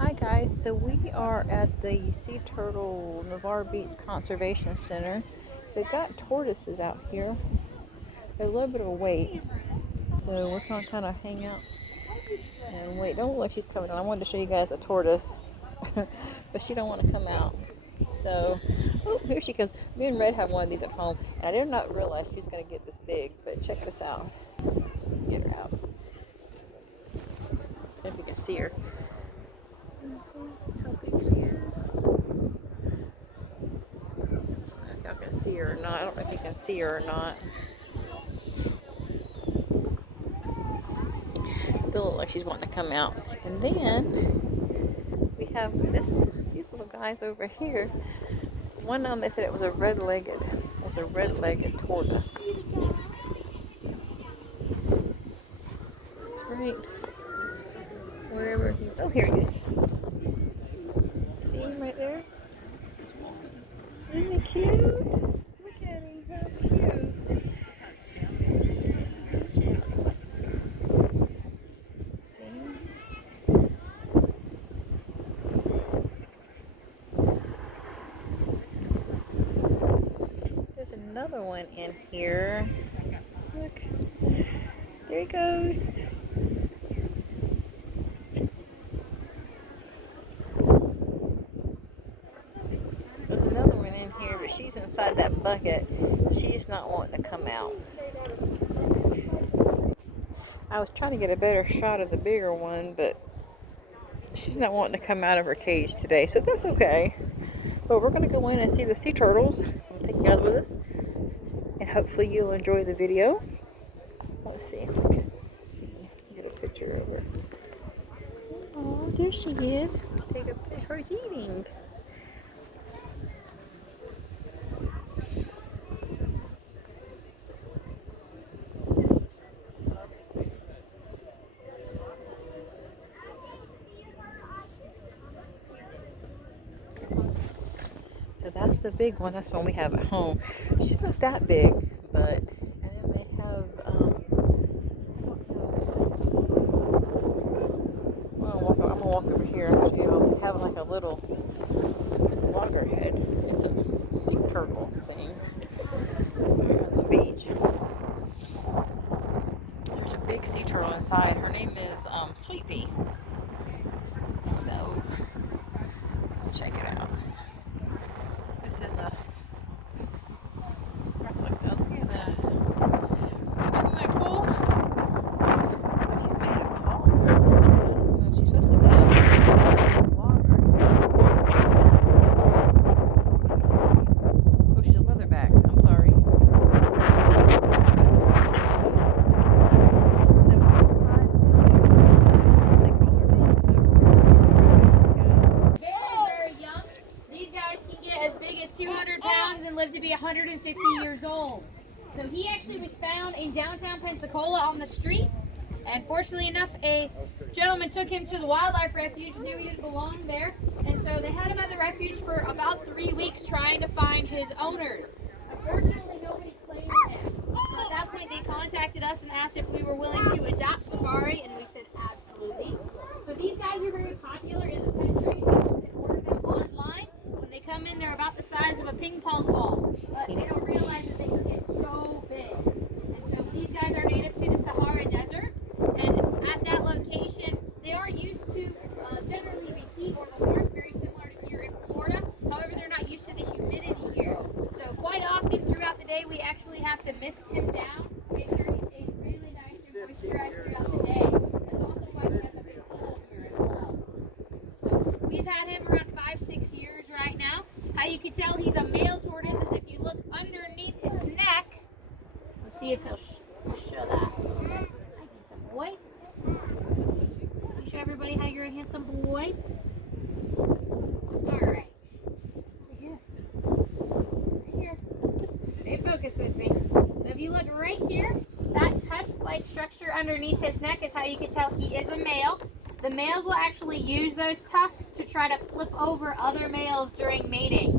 Hi guys, so we are at the Sea Turtle Navarre Beach Conservation Center. They've got tortoises out here. They're a little bit of a wait, so we're gonna kind of hang out and wait. Don't look like she's coming on. I wanted to show you guys a tortoise, but she don't want to come out. So, oh, here she comes. Me and Red have one of these at home, and I did not realize she's gonna get this big. But check this out. Get her out. I don't know if you can see her. How big she is. If y'all can see her or not. I don't know if you can see her or not. Still look like she's wanting to come out. And then we have these little guys over here. One of them, they said it was a red-legged tortoise. That's right. Wherever he, oh, here he is. See him right there? Isn't he cute? Look at him, how cute. There's another one in here. Look. There he goes. There's another one in here, but she's inside that bucket. She's not wanting to come out. I was trying to get a better shot of the bigger one, but she's not wanting to come out of her cage today, so that's okay. But we're going to go in and see the sea turtles. I'll take you guys with us, and hopefully you'll enjoy the video. Let's see if we can get a picture of her. Oh, there she is. Take a picture. Her's eating. So that's the big one. That's one we have at home. She's not that big, but and then they have I'm gonna walk over here and show you. They have like a little loggerhead. It's a sea turtle thing on the beach. There's a big sea turtle inside. Her name is Sweet Pea. So let's check it out. This is a replica. Look at that. Isn't that cool? So she's made of foam or something. She's supposed to be a logger. Oh, she's a leatherback. I'm sorry. So inside is a big one. They call her name. So Very young. These guys can get as big as 200 pounds and live to be 150 years old. So he actually was found in downtown Pensacola on the street. And fortunately enough, a gentleman took him to the wildlife refuge, knew he didn't belong there. And so they had him at the refuge for about 3 weeks trying to find his owners. Unfortunately, nobody claimed him. So at that point, they contacted us and asked if we were willing to adopt Safari, and we said absolutely. So these guys are very popular in the country. You can order them online. When they come in, they're about the size of a ping pong ball. But they don't realize that they can get so big. And so these guys are native to the Sahara Desert. And at that location, they are used to generally the heat or the warmth, very similar to here in Florida. However, they're not used to the humidity here. So quite often throughout the day, we actually have to mist him down, make sure he stays really nice and moisturized throughout the day. That's also why he has a big hole here as well. So we've had him around 5-6 years right now. How you can tell he's a male tortoise is if you look underneath his neck. Let's see if he'll show that. Handsome boy. You show everybody how you're a handsome boy. All right. Here. Here. Stay focused with me. So if you look right here, that tusk-like structure underneath his neck is how you can tell he is a male. The males will actually use those tusks to try to flip over other males during mating.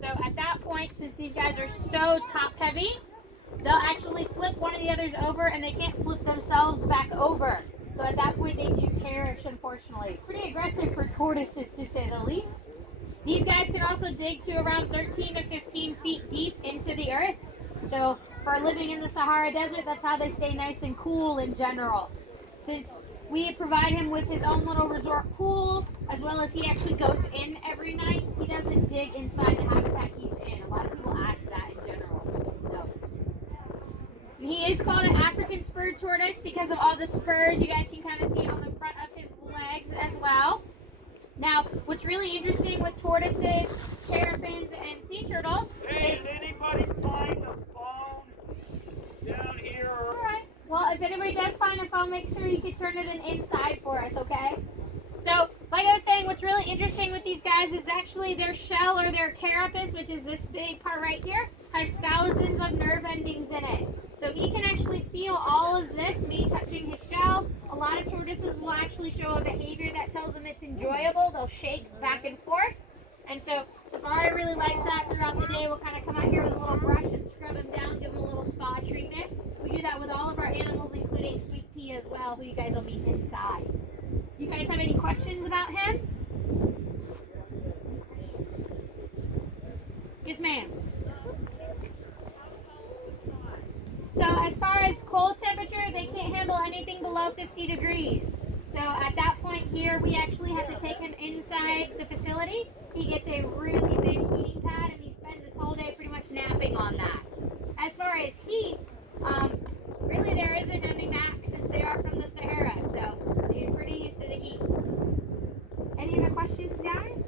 So at that point, since these guys are so top heavy, they'll actually flip one of the others over and they can't flip themselves back over. So at that point, they do perish, unfortunately. unfortunately. Pretty aggressive for tortoises, to say the least. These guys can also dig to around 13 to 15 feet deep into the earth. So for living in the Sahara Desert, that's how they stay nice and cool in general. Since we provide him with his own little resort pool, as well as he actually goes in every night, he doesn't dig inside the habitat he's in. A lot of people ask that in general. So he is called an African spurred tortoise because of all the spurs you guys can kind of see on the front of his legs as well. Now, what's really interesting with tortoises, terrapins, and sea turtles Hey, does anybody find a phone down here? Alright, well, if anybody does find a phone, make sure you can turn it in inside for us, okay? So, like I was saying, what's really interesting with these guys is actually their shell or their carapace, which is this big part right here, has thousands of nerve endings in it. So he can actually feel all of this, me touching his shell. A lot of tortoises will actually show a behavior that tells them it's enjoyable. They'll shake back and forth. And so Safari really likes that. Throughout the day, we'll kind of come out here with a little brush and scrub him down, give him a little spa treatment. We do that with all of our animals, including Sweet Pea as well, who you guys will meet inside. Do you guys have any questions about him? Yes, ma'am. So as far as cold temperature, they can't handle anything below 50 degrees. So at that point here, we actually have to take him inside the facility. He gets a really big heating pad and he spends his whole day pretty much napping on that. As far as heat, really there isn't any max since they are from the Sahara, so they're pretty used to the heat. Any other questions, guys?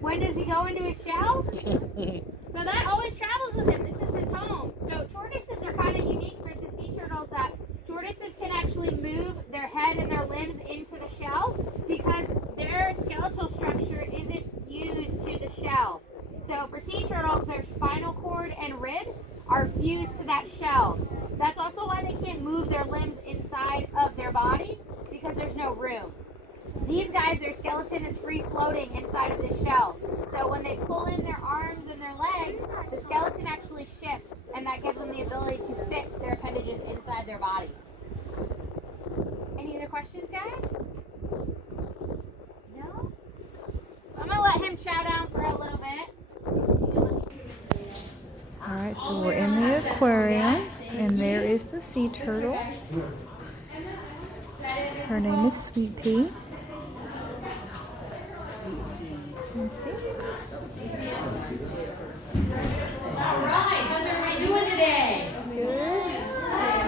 When does he go into his shell? So that always travels with him. This is his home. So tortoises are kind of unique versus sea turtles that tortoises can actually move their head and their limbs into the shell because their skeletal structure isn't fused to the shell. So for sea turtles, their spinal cord and ribs are fused to that shell. That's also why they can't move their limbs inside of their body because there's no room. These guys, their skeleton is free floating inside of this shell. So when they pull in their arms and their legs, the skeleton actually shifts, and that gives them the ability to fit their appendages inside their body. Any other questions, guys? No? So I'm going to let him chow down for a little bit. Alright, so we're in the aquarium, and there is the sea turtle. Her name is Sweet Pea. Let's see. Alright, how's everybody doing today? Good.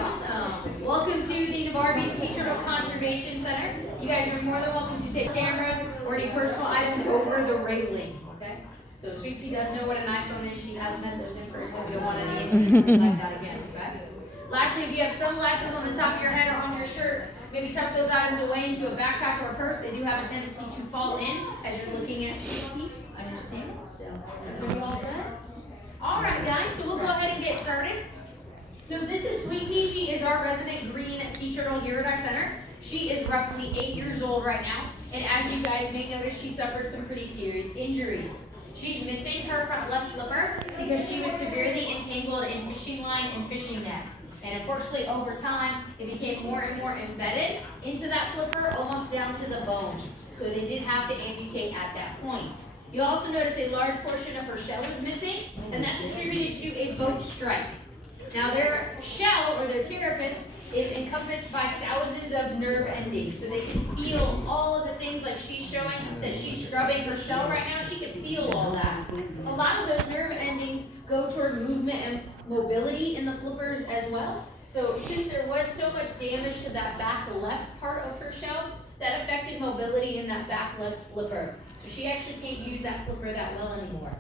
Awesome. Welcome to the Navarre Beach Sea Turtle Conservation Center. You guys are more than welcome to take cameras or any personal items over the railing. Okay? So Sweet Pea does know what an iPhone is. She has met those in person. We don't want any instances like that again. Okay? Lastly, if you have sunglasses on the top of your head or on your shirt, maybe tuck those items away into a backpack or a purse. They do have a tendency to fall in as you're looking at Sweet Pea. Understand? So, everybody all good? Alright guys, so we'll go ahead and get started. So this is Sweet Pea. She is our resident green sea turtle here at our center. She is roughly 8 years old right now. And as you guys may notice, she suffered some pretty serious injuries. She's missing her front left flipper because she was severely entangled in fishing line and fishing net. And unfortunately, over time, it became more and more embedded into that flipper, almost down to the bone. So they did have to amputate at that point. You also notice a large portion of her shell is missing, and that's attributed to a boat strike. Now their shell, or their carapace, is encompassed by thousands of nerve endings. So they can feel all of the things like she's showing, that she's scrubbing her shell right now. She can feel all that. A lot of those nerve endings go toward movement and mobility in the flippers as well. So since there was so much damage to that back left part of her shell, that affected mobility in that back left flipper. So she actually can't use that flipper that well anymore.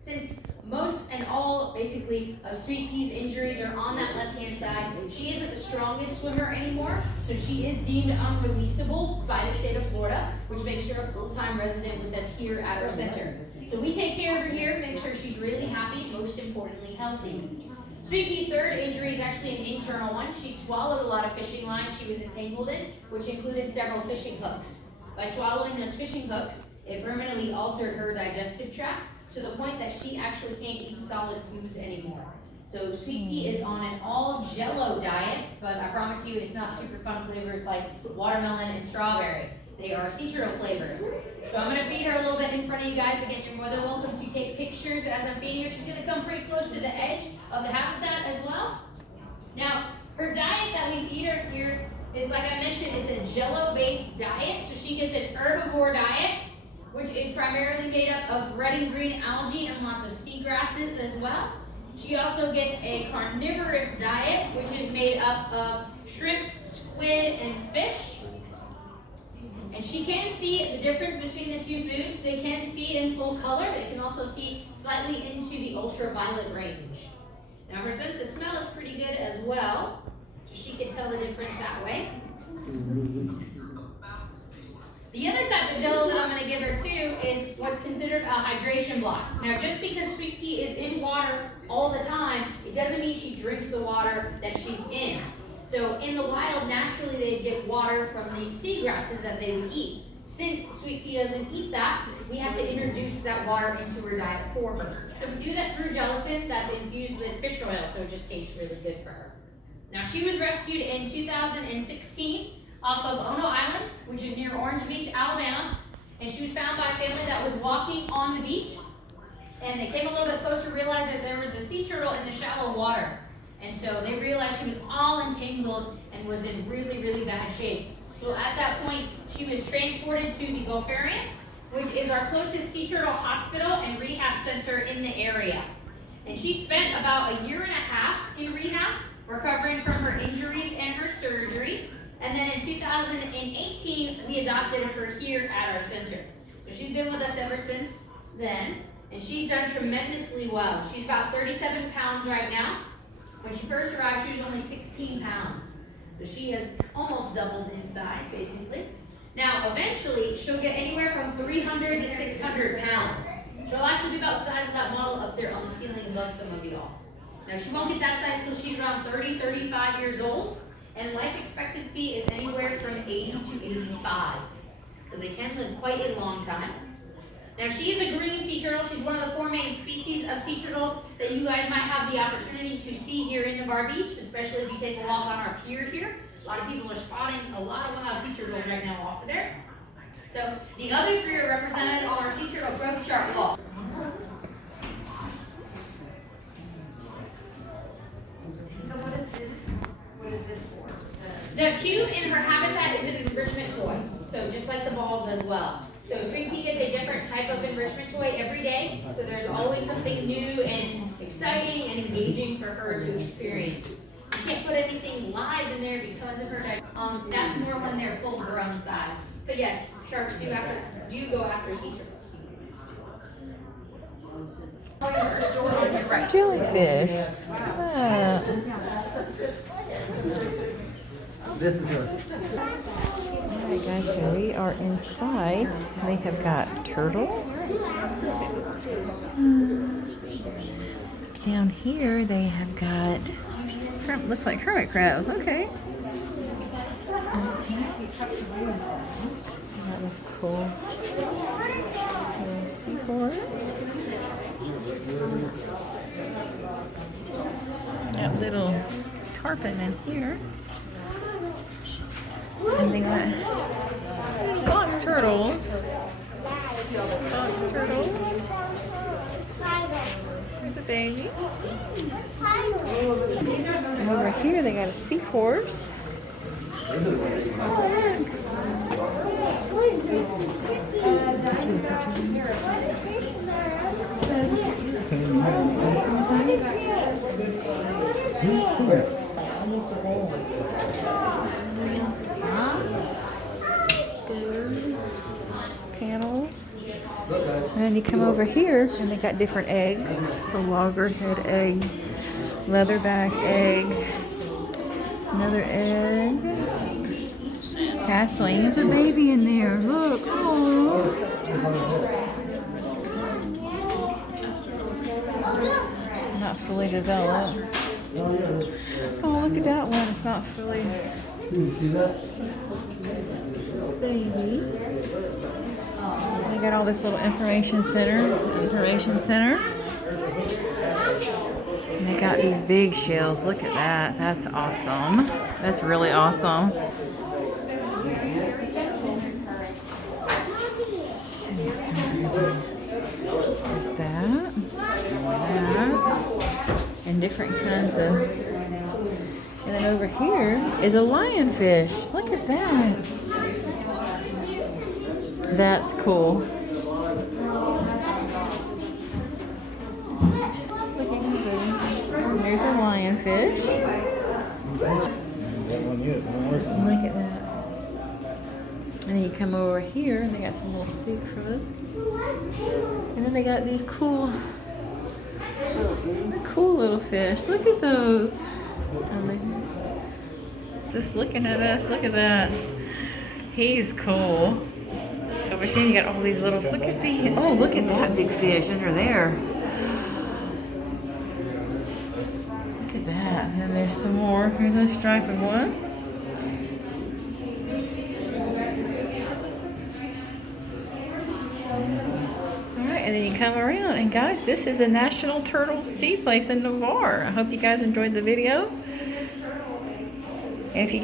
Since most and all, basically, of Sweet Pea's injuries are on that left-hand side, she isn't the strongest swimmer anymore, so she is deemed unreleasable by the state of Florida, which makes her a full-time resident with us here at our center. So we take care of her here, make sure she's really happy, most importantly, healthy. Sweet Pea's third injury is actually an internal one. She swallowed a lot of fishing line she was entangled in, which included several fishing hooks. By swallowing those fishing hooks, it permanently altered her digestive tract to the point that she actually can't eat solid foods anymore. So Sweet Pea is on an all Jello diet, but I promise you it's not super fun flavors like watermelon and strawberry. They are sea turtle flavors. So I'm gonna feed her a little bit in front of you guys. Again, you're more than welcome to take pictures as I'm feeding her. She's gonna come pretty close to the edge of the habitat as well. Now, her diet that we feed her here is, like I mentioned, it's a Jello-based diet. So she gets an herbivore diet, which is primarily made up of red and green algae and lots of seagrasses as well. She also gets a carnivorous diet, which is made up of shrimp, squid, and fish. And she can see the difference between the two foods. They can see in full color. They can also see slightly into the ultraviolet range. Now her sense of smell is pretty good as well, so she can tell the difference that way. The other type of Jello that I'm going to give her too is what's considered a hydration block. Now just because Sweet Pea is in water all the time, it doesn't mean she drinks the water that she's in. So in the wild, naturally they'd get water from the seagrasses that they would eat. Since Sweet Pea doesn't eat that, we have to introduce that water into her diet for her. So we do that through gelatin that's infused with fish oil, so it just tastes really good for her. Now she was rescued in 2016 off of Ono Island, which is near Orange Beach, Alabama. And she was found by a family that was walking on the beach. And they came a little bit closer, realized that there was a sea turtle in the shallow water. And so they realized she was all entangled and was in really, really bad shape. So at that point, she was transported to the Aquarium, which is our closest sea turtle hospital and rehab center in the area. And she spent about a year and a half in rehab, recovering from her injuries and her surgery. And then in 2018, we adopted her here at our center. So she's been with us ever since then, and she's done tremendously well. She's about 37 pounds right now. When she first arrived, she was only 16 pounds. So she has almost doubled in size, basically. Now, eventually, she'll get anywhere from 300 to 600 pounds. She'll actually be about the size of that model up there on the ceiling above some of y'all. Now, she won't get that size until she's around 30, 35 years old. And life expectancy is anywhere from 80 to 85. So they can live quite a long time. Now she is a green sea turtle. She's one of the 4 main species of sea turtles that you guys might have the opportunity to see here in Navarre Beach, especially if you take a walk on our pier here. A lot of people are spotting a lot of wild sea turtles right now off of there. So the other 3 are represented on our sea turtle growth chart wall. So what is this for? The cube in her habitat is an enrichment toy, so just like the balls as well. So Sweet Pea gets a different type of enrichment toy every day, so there's always something new and exciting and engaging for her to experience. You can't put anything live in there because of her diet. That's more when they're full grown size. But yes, sharks do go after sea turtles. Right. Jellyfish. Ah. This is yours. Alright guys, so we are inside. They have got turtles. Down here they have got, looks like hermit crabs. Okay. That looks cool. Little seahorse. Got little tarpon in here. And they got box turtles. Box turtles. There's a baby. And over here they got a seahorse. That's cool. Panels. And then you come over here and they got different eggs. It's a loggerhead egg, leatherback egg, another egg, hatchling. There's a baby in there. Look. Oh. Not fully developed. Oh, look at that one. It's not fully. You see that? Baby. They got all this little information center. And they got these big shells. Look at that. That's awesome. That's really awesome. There's that. And different kinds of. And then over here is a lionfish. Look at that. That's cool. There's a lionfish. Look at that. And then you come over here and they got some little soup for us. And then they got these cool little fish. Look at those. Just looking at us. Look at that. He's cool. Over here you got all these little, look at the, oh, look at that big fish under there. Look at that. And then there's some more. Here's a striped one. Alright, and then you come around. And guys, this is a National Turtle Sea Place in Navarre. I hope you guys enjoyed the video. And if you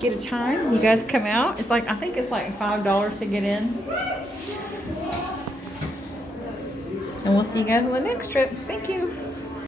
get a time, you guys come out. It's like, I think it's like $5 to get in. And we'll see you guys on the next trip. Thank you.